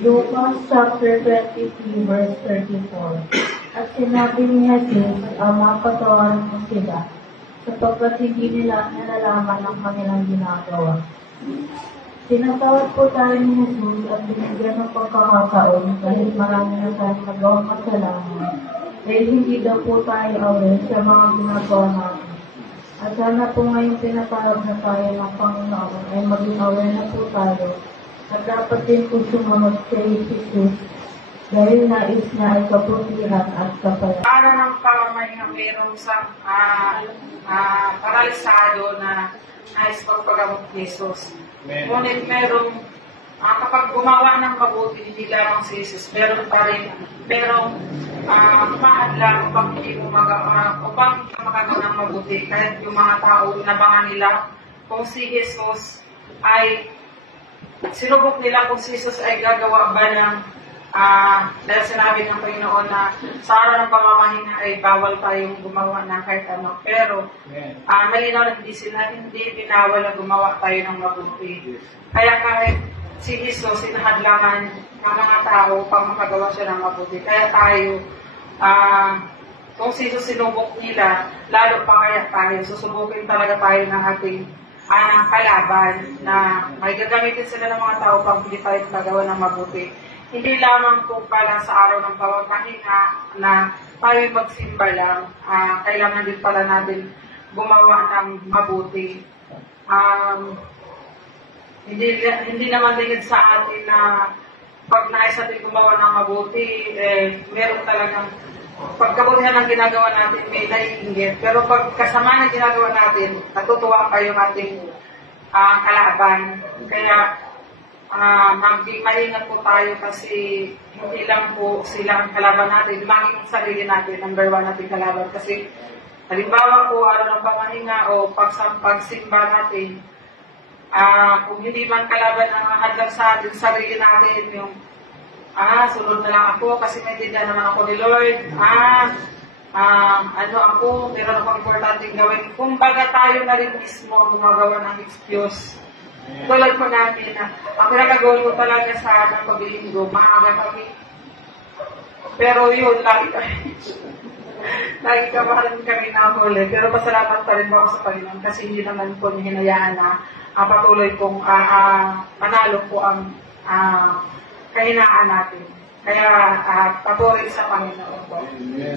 Lucas chapter 23 verse 34. At sinabi ni Jesus, Ama, patawarin mo sila, sapagkat hindi nila nalalaman ang kanilang ginagawa. Tinatawad po tayo ni Jesus at binigyan ng pagkakataon dahil marami na tayong nagawang kasalanan. Dahil hindi daw po tayo aware sa mga ginagawa natin. At sana po ngayong tinatawag na tayo ng Panginoon ay maging aware na po tayo. At dapat din po sumunod kay Jesus dahil nais na ay kaputiran at kapayapaan. Para ng pamamahinga mayroong sa paralisado na nais pagpagamot ni Jesus. Ngunit merong kapag gumawa ng mabuti, hindi lamang si Jesus, meron pa rin, merong mahadlang upang hindi mo makagawa ng mabuti. Kahit yung mga tao, nabangan nila kung si Jesus ay sinubok nila kung si Jesus ay gagawa ba ng dahil sinabi ng Panginoon na sa araw ng pamamahinga ay bawal tayong gumawa ng kahit ano. Pero malinaw na hindi binawal na gumawa tayo ng mabuti. Kaya kahit si Jesus sinahadlangan ng mga tao pang makagawa siya ng mabuti. Kaya tayo, kung si Jesus sinubok nila, lalo pa kaya tayo, susubukin talaga tayo ng ating kalaban na may gagamitin sila ng mga tao pag hindi tayo nagawa ng mabuti. Hindi lamang po pala sa araw ng pamamahinga na tayo magsimba lang, kailangan din pala natin gumawa ng mabuti. Hindi naman din sa atin na pag nais natin gumawa ng mabuti, meron talagang pagkabutihan ng ginagawa natin, may naiinggit. Pero pag kasama ng ginagawa natin, natutuwa kayo ating kalaban. Kaya, maingat po tayo kasi hindi lang po sila ang kalaban natin. Lagi ang sarili natin, number one natin kalaban. Kasi, halimbawa po, araw ng pamahinga o pagsimba natin, kung hindi man kalaban ang hadlang sa atin, sarili natin, yung sunod na lang ako kasi may tindahan naman ako ni Lord. Meron akong importanteng gawin. Kung baga tayo na rin mismo gumagawa ng excuse. Tulad po namin na, ang pinagagawin ko talaga sa pagbilinggo, maaga kami. Pero yun, lagi kamahalan kami na huli. Pero pasalamat pa rin po ako sa Panginoon kasi hindi naman po niya hinayaan na patuloy kong manalo po ang kahinaan natin. Kaya patuloy sa Panginoon po. Amen.